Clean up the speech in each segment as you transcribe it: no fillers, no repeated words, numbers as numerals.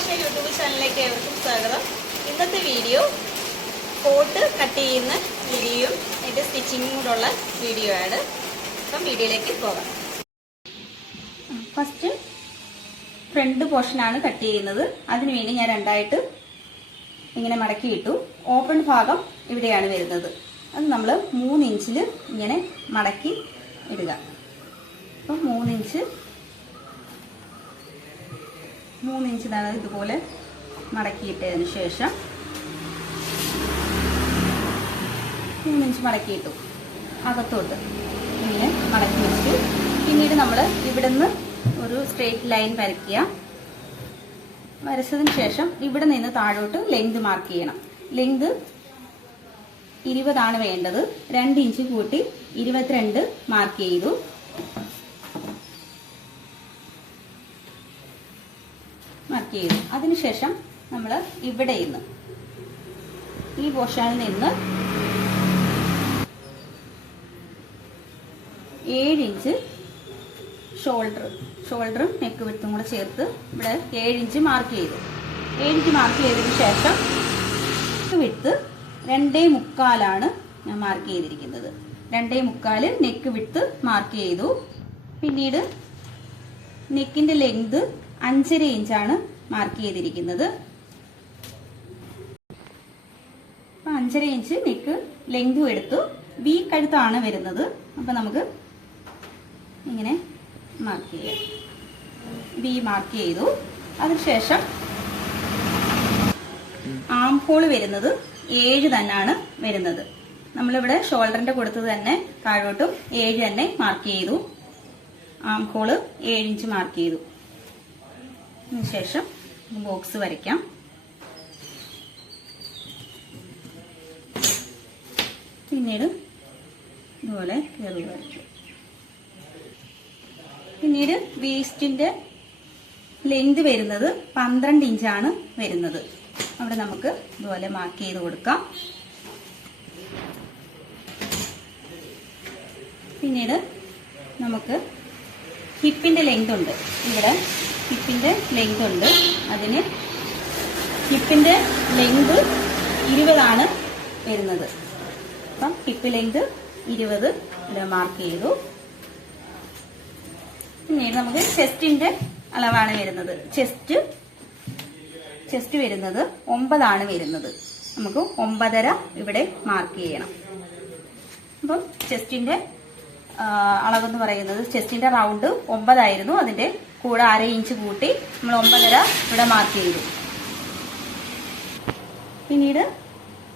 ഭാഷ യൂട്യൂബ് ചാനലിലേക്ക് ഏവർക്കും സ്വാഗതം. ഇന്നത്തെ വീഡിയോ കോട്ട് കട്ട് ചെയ്യുന്ന വീഡിയോയും അതിൻ്റെ സ്റ്റിച്ചിങ്ങും കൂടെയുള്ള വീഡിയോ ആണ്. അപ്പം വീഡിയോയിലേക്ക് പോകാം. ഫസ്റ്റ് ഫ്രണ്ട് പോർഷനാണ് കട്ട് ചെയ്യുന്നത്. അതിനുവേണ്ടി ഞാൻ രണ്ടായിട്ട് ഇങ്ങനെ മടക്കി ഇട്ടു. ഓപ്പൺ ഭാഗം ഇവിടെയാണ് വരുന്നത്. അത് നമ്മൾ 3 ഇഞ്ചിൽ ഇങ്ങനെ മടക്കി ഇടുക. അപ്പം 3 ഇഞ്ച് ഇതുപോലെ മടക്കിയിട്ടതിന് ശേഷം 3 ഇഞ്ച് മടക്കിയിട്ടു അകത്തോട്ട് ഇങ്ങനെ മടക്കി വെച്ചു. പിന്നീട് നമ്മൾ ഇവിടുന്ന് ഒരു സ്ട്രെയിറ്റ് ലൈൻ വരയ്ക്കുക. വരച്ചതിന് ശേഷം ഇവിടെ നിന്ന് താഴോട്ട് ലെങ്ത് മാർക്ക് ചെയ്യണം. ലെങ്ത് 20 വേണ്ടത്. 2 ഇഞ്ച് കൂട്ടി 22 മാർക്ക് ചെയ്തു. അതിനുശേഷം നമ്മൾ ഇവിടെ നിന്ന് ഈ പോർഷനിൽ നിന്ന് 7 ഇഞ്ച് ഷോൾഡറും നെക്ക് വിട്ടും കൂടെ ചേർത്ത് ഇവിടെ 7 ഇഞ്ച് മാർക്ക് ചെയ്തു. 7 ഇഞ്ച് മാർക്ക് ചെയ്തതിന് ശേഷം വിട്ട് 2.25 ഞാൻ മാർക്ക് ചെയ്തിരിക്കുന്നത്. 2.25 നെക്ക് വിട്ട് മാർക്ക് ചെയ്തു. പിന്നീട് നെക്കിന്റെ ലെങ്ത് 5.5 ഇഞ്ചാണ് മാർക്ക് ചെയ്തിരിക്കുന്നത്. 5.5 ഇഞ്ച് നെക്ക് ലെങ്തും എടുത്തു. വി കഴുത്താണ് വരുന്നത്. അപ്പൊ നമുക്ക് ഇങ്ങനെ മാർക്ക് ചെയ്യാം. വി മാർക്ക് ചെയ്തു. അതിനുശേഷം ആം ഹോൾ വരുന്നത് 7 തന്നെയാണ് വരുന്നത്. നമ്മളിവിടെ ഷോൾഡറിന്റെ കൊടുത്തത് തന്നെ താഴോട്ടും 7 തന്നെ മാർക്ക് ചെയ്തു. ആം ഹോള് 7 ഇഞ്ച് മാർക്ക് ചെയ്തു. അതിനുശേഷം ബോക്സ് വരയ്ക്കാം. പിന്നീട് ഇതുപോലെ കയറി വരയ്ക്കും. പിന്നീട് വേസ്റ്റിന്റെ ലെങ്ത് വരുന്നത് 12 ഇഞ്ചാണ് വരുന്നത്. അവിടെ നമുക്ക് ഇതുപോലെ മാർക്ക് ചെയ്ത് കൊടുക്കാം. പിന്നീട് നമുക്ക് ഹിപ്പിന്റെ ലെങ്ത് ഉണ്ട്. ഇവിടെ ഹിപ്പിന്റെ ലെങ്ത് ഉണ്ട്. അതിന് ഹിപ്പിന്റെ ലെങ്ത് 20 വരുന്നത്. അപ്പം ഹിപ്പ് ലെങ്ത് 20 മാർക്ക് ചെയ്തു. പിന്നീട് നമുക്ക് ചെസ്റ്റിന്റെ അളവാണ് വരുന്നത്. ചെസ്റ്റ് വരുന്നത് 9 വരുന്നത്. നമുക്ക് 9.5 ഇവിടെ മാർക്ക് ചെയ്യണം. അപ്പം ചെസ്റ്റിന്റെ അളവെന്ന് പറയുന്നത് ചെസ്റ്റിന്റെ റൗണ്ട് 9 ആയിരുന്നു. അതിന്റെ കൂടെ 1/2 ഇഞ്ച് കൂട്ടി നമ്മൾ 9.5 ഇവിടെ മാർക്ക് ചെയ്തു. പിന്നീട്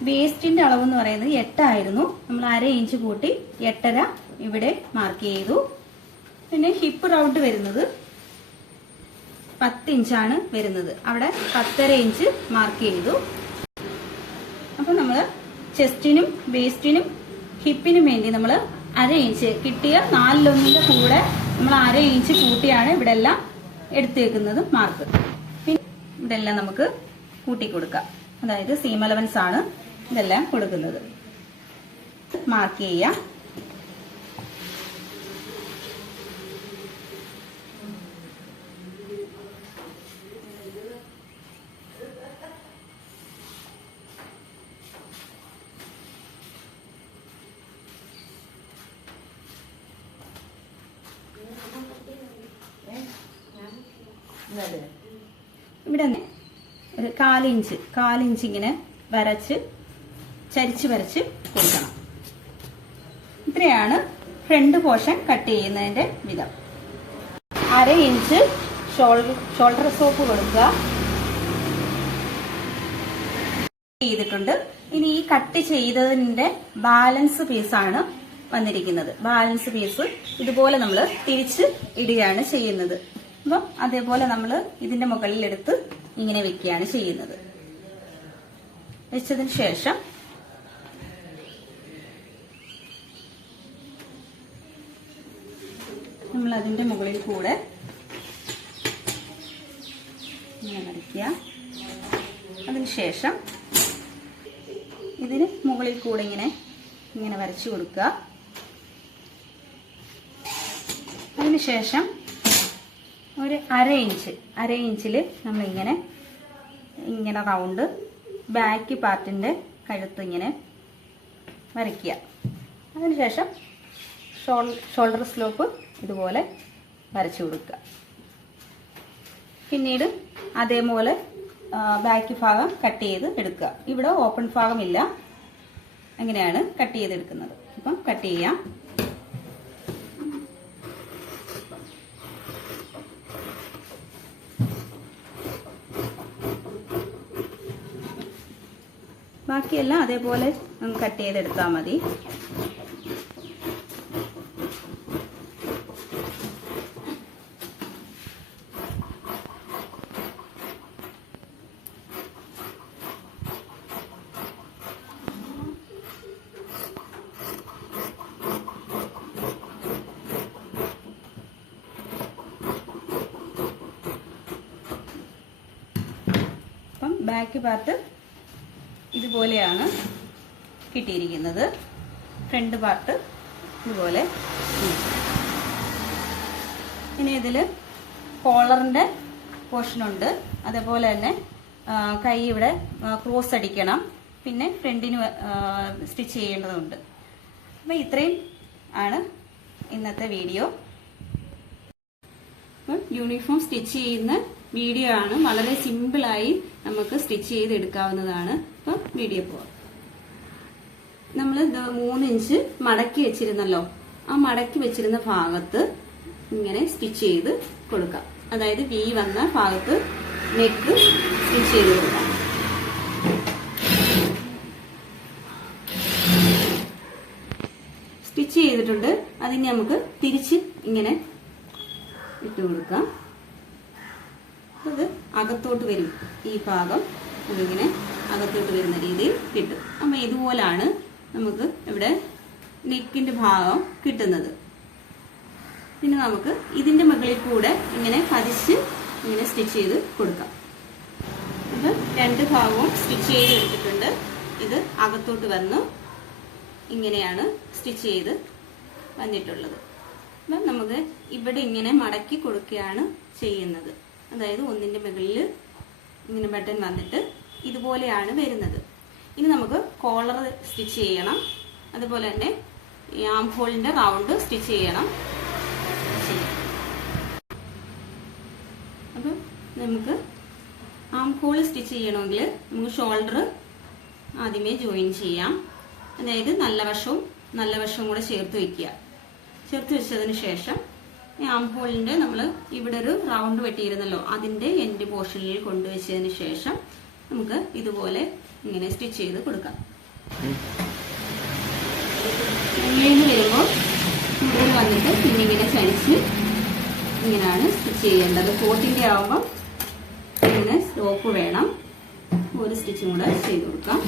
വേസ്റ്റിന്റെ അളവെന്ന് പറയുന്നത് 8 ആയിരുന്നു. നമ്മൾ 1/2 ഇഞ്ച് കൂട്ടി 8.5 ഇവിടെ മാർക്ക് ചെയ്തു. പിന്നെ ഹിപ്പ് റൗണ്ട് വരുന്നത് 10 ഇഞ്ചാണ് വരുന്നത്. അവിടെ 10.5 ഇഞ്ച് മാർക്ക് ചെയ്തു. അപ്പൊ നമ്മൾ ചെസ്റ്റിനും വേസ്റ്റിനും ഹിപ്പിനും വേണ്ടി നമ്മൾ 1/2 ഇഞ്ച് കിട്ടിയ 4/1 കൂടെ നമ്മൾ 1/2 ഇഞ്ച് കൂട്ടിയാണ് ഇവിടെ എല്ലാം എടുത്തേക്കുന്നത് മാർക്ക്. പിന്നെ ഇവിടെ എല്ലാം നമുക്ക് കൂട്ടി കൊടുക്കാം. അതായത് സീം അലവൻസ് ആണ് ഇതെല്ലാം കൊടുക്കുന്നത്. മാർക്ക് ചെയ്യാം. ഇവിടെ ഒരു 1/4 ഇഞ്ച് ഇങ്ങനെ ചരിച്ച് വരച്ച് കൊടുക്കണം. ഇത്രയാണ് ഫ്രണ്ട് പോർഷൻ കട്ട് ചെയ്യുന്നതിന്റെ വിധം. 1/2 ഇഞ്ച് ഷോൾഡർ സോപ്പ് കൊടുക്കുക ചെയ്തിട്ടുണ്ട്. ഇനി ഈ കട്ട് ചെയ്തതിന്റെ ബാലൻസ് പീസാണ് വന്നിരിക്കുന്നത്. ബാലൻസ് പീസ് ഇതുപോലെ നമ്മൾ തിരിച്ച് ഇടുകയാണ് ചെയ്യുന്നത്. അപ്പം അതേപോലെ നമ്മൾ ഇതിന്റെ മുകളിലെടുത്ത് ഇങ്ങനെ വെക്കുകയാണ് ചെയ്യുന്നത്. വെച്ചതിന് ശേഷം നമ്മൾ അതിന്റെ മുകളിൽ കൂടെ ഇങ്ങനെ വരയ്ക്കുക. അതിനുശേഷം ഇതിന് മുകളിൽ കൂടെ ഇങ്ങനെ വരച്ചു കൊടുക്കുക. അതിനുശേഷം ഒരു അര ഇഞ്ചിൽ നമ്മളിങ്ങനെ ഇങ്ങനെ റൗണ്ട് ബാക്ക് പാർട്ടിൻ്റെ കഴുത്ത് ഇങ്ങനെ വരയ്ക്കുക. അതിനുശേഷം ഷോൾഡർ സ്ലോപ്പ് ഇതുപോലെ വരച്ചു കൊടുക്കുക. പിന്നീട് അതേപോലെ ബാക്ക് ഭാഗം കട്ട് ചെയ്ത് എടുക്കുക. ഇവിടെ ഓപ്പൺ ഭാഗമില്ല, അങ്ങനെയാണ് കട്ട് ചെയ്തെടുക്കുന്നത്. അപ്പം കട്ട് ചെയ്യാം. ബാക്കിയെല്ലാം അതേപോലെ കട്ട് ചെയ്തെടുത്താൽ മതി. അപ്പം ബാക്ക് പാർട്ട് ഇതുപോലെയാണ് കിട്ടിയിരിക്കുന്നത്. ഫ്രണ്ട് പാർട്ട് ഇതുപോലെ. ഇനി ഇതിൽ കോളറിൻ്റെ പോർഷനുണ്ട്. അതേപോലെ തന്നെ കൈ ഇവിടെ ക്രോസ് അടിക്കണം. പിന്നെ ഫ്രണ്ടിന് സ്റ്റിച്ച് ചെയ്യേണ്ടതുണ്ട്. അപ്പം ഇത്രയും ആണ് ഇന്നത്തെ വീഡിയോ. അപ്പം യൂണിഫോം സ്റ്റിച്ച് ചെയ്യുന്ന വീഡിയോ ആണ്. വളരെ സിമ്പിളായി നമുക്ക് സ്റ്റിച്ച് ചെയ്തെടുക്കാവുന്നതാണ്. അപ്പം വീഡിയോ പോവാം. നമ്മൾ 3 ഇഞ്ച് മടക്കി വെച്ചിരുന്നല്ലോ, ആ മടക്കി വെച്ചിരുന്ന ഭാഗത്ത് ഇങ്ങനെ സ്റ്റിച്ച് ചെയ്ത് കൊടുക്കാം. അതായത് വി വന്ന ഭാഗത്ത് നെക്ക് സ്റ്റിച്ച് ചെയ്ത് കൊടുക്കാം. സ്റ്റിച്ച് ചെയ്തിട്ടുണ്ട്. അതിന് നമുക്ക് തിരിച്ച് ഇങ്ങനെ ഇട്ട് കൊടുക്കാം. അത് അകത്തോട്ട് വരും. ഈ ഭാഗം അതിങ്ങനെ അകത്തോട്ട് വരുന്ന രീതിയിൽ കിട്ടും. അപ്പം ഇതുപോലാണ് നമുക്ക് ഇവിടെ നെക്കിന്റെ ഭാഗം കിട്ടുന്നത്. പിന്നെ നമുക്ക് ഇതിന്റെ മുകളിൽ കൂടെ ഇങ്ങനെ പതിച്ച് ഇങ്ങനെ സ്റ്റിച്ച് ചെയ്ത് കൊടുക്കാം. അപ്പം 2 ഭാഗവും സ്റ്റിച്ച് ചെയ്ത് എടുത്തിട്ടുണ്ട്. ഇത് അകത്തോട്ട് വന്നു ഇങ്ങനെയാണ് സ്റ്റിച്ച് ചെയ്ത് വന്നിട്ടുള്ളത്. അപ്പം നമുക്ക് ഇവിടെ ഇങ്ങനെ മടക്കി കൊടുക്കുകയാണ് ചെയ്യുന്നത്. അതായത് ഒന്നിന്റെ മുകളിൽ ഇങ്ങനെ ബട്ടൺ വന്നിട്ട് ഇതുപോലെയാണ് വരുന്നത്. ഇനി നമുക്ക് കോളർ സ്റ്റിച്ച് ചെയ്യണം. അതുപോലെ തന്നെ ആം ഹോളിന്റെ റൗണ്ട് സ്റ്റിച്ച് ചെയ്യണം. അപ്പം നമുക്ക് ആം ഹോൾ സ്റ്റിച്ച് ചെയ്യണമെങ്കിൽ നമുക്ക് ഷോൾഡർ ആദ്യമേ ജോയിൻ ചെയ്യാം. അതായത് നല്ല വശവും കൂടെ ചേർത്ത് വെക്കുക. ചേർത്ത് വെച്ചതിന് ശേഷം ഈ ആം ഹോളിന്റെ നമ്മൾ ഇവിടെ ഒരു റൗണ്ട് വെട്ടിയിരുന്നല്ലോ, അതിന്റെ എൻഡ് പോർഷനിൽ കൊണ്ടുവച്ചതിന് ശേഷം നമുക്ക് ഇതുപോലെ ഇങ്ങനെ സ്റ്റിച്ച് ചെയ്ത് കൊടുക്കാം. ഇങ്ങനെ വരുമ്പോൾ ഇവിടെ വന്നിട്ട് പിന്നെ ഇങ്ങനെ ചരിച്ച് ഇങ്ങനെയാണ് സ്റ്റിച്ച് ചെയ്യേണ്ടത്. കോട്ടിന്റെ ആവുമ്പം ഇങ്ങനെ സ്റ്റോപ്പ് വേണം. ഒരു സ്റ്റിച്ചും കൂടെ ചെയ്ത് കൊടുക്കാം.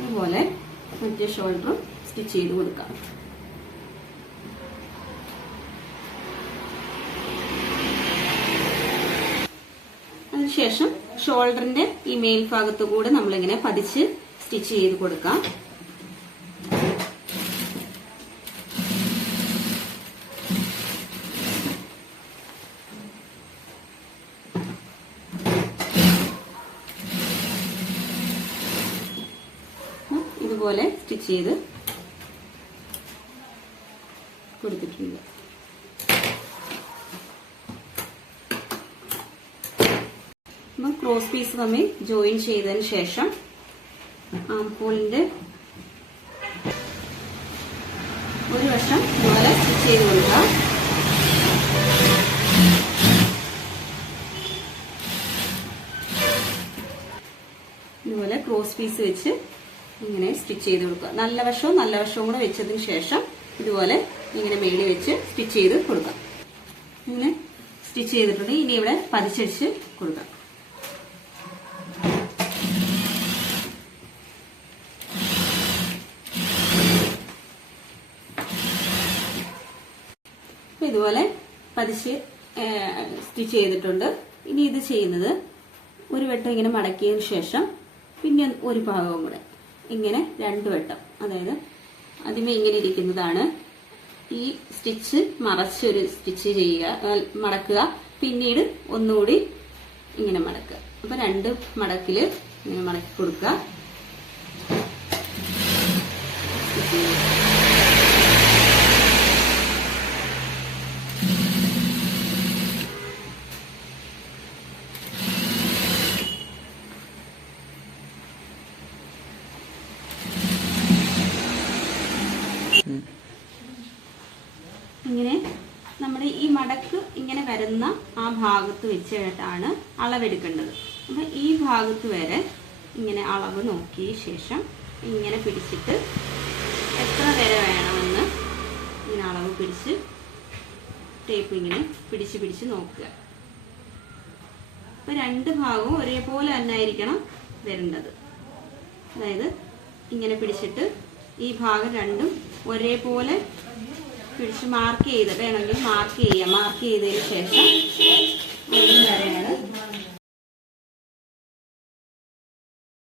ഇതുപോലെ മറ്റേ ഷോൾഡറും സ്റ്റിച്ച് ചെയ്ത് കൊടുക്കാം. അതിനുശേഷം ഷോൾഡറിന്റെ ഈ മേൽഭാഗത്തു കൂടെ നമ്മളിങ്ങനെ പതിച്ച് സ്റ്റിച്ച് ചെയ്ത് കൊടുക്കാം. ഇതുപോലെ സ്റ്റിച്ച് ചെയ്ത് കൊടുത്തിട്ടുണ്ട്. ക്രോസ് പീസ് തമ്മിൽ ജോയിൻ ചെയ്തതിന് ശേഷം ആം ഹോളിന്റെ ഒരു വശം ഇതുപോലെ സ്റ്റിച്ച് ചെയ്ത് കൊടുക്കാം. ഇതുപോലെ ക്രോസ് പീസ് വെച്ച് ഇങ്ങനെ സ്റ്റിച്ച് ചെയ്ത് കൊടുക്കുക. നല്ല വശവും കൂടെ വെച്ചതിന് ശേഷം ഇതുപോലെ ഇങ്ങനെ മേടി വെച്ച് സ്റ്റിച്ച് ചെയ്ത് കൊടുക്കാം. ഇങ്ങനെ സ്റ്റിച്ച് ചെയ്തിട്ടുണ്ട്. ഇനി ഇവിടെ പതിച്ചടിച്ച് കൊടുക്കാം. ഇതുപോലെ പതിച്ച് സ്റ്റിച്ച് ചെയ്തിട്ടുണ്ട്. ഇനി ഇത് ചെയ്യുന്നത് ഒരു വട്ടം ഇങ്ങനെ മടക്കിയതിന് ശേഷം പിന്നെ ഒരു ഭാഗവും കൂടെ ഇങ്ങനെ 2 വട്ടം, അതായത് ആദ്യമേ ഇങ്ങനെ ഇരിക്കുന്നതാണ്. ഈ സ്റ്റിച്ച് മറച്ചൊരു സ്റ്റിച്ച് ചെയ്യുക, മടക്കുക. പിന്നീട് ഒന്നുകൂടി ഇങ്ങനെ മടക്കുക. അപ്പൊ 2 മടക്കില് ഇങ്ങനെ മടക്കി കൊടുക്കുക. ഇങ്ങനെ നമ്മുടെ ഈ മടക്ക് ഇങ്ങനെ വരുന്ന ആ ഭാഗത്ത് വെച്ചിട്ടാണ് അളവെടുക്കേണ്ടത്. അപ്പൊ ഈ ഭാഗത്ത് വരെ ഇങ്ങനെ അളവ് നോക്കിയ ശേഷം ഇങ്ങനെ പിടിച്ചിട്ട് എത്ര വരെ വേണമെന്ന് ഇങ്ങനെ അളവ് പിടിച്ച് ടേപ്പ് ഇങ്ങനെ പിടിച്ച് നോക്കുക. അപ്പൊ 2 ഭാഗവും ഒരേപോലെ തന്നെ ആയിരിക്കണം വരേണ്ടത്. അതായത് ഇങ്ങനെ പിടിച്ചിട്ട് ഈ ഭാഗം 2ഉം ഒരേപോലെ പിടിച്ച് മാർക്ക് ചെയ്ത് വേണമെങ്കിൽ മാർക്ക് ചെയ്യാം. മാർക്ക് ചെയ്തതിന് ശേഷം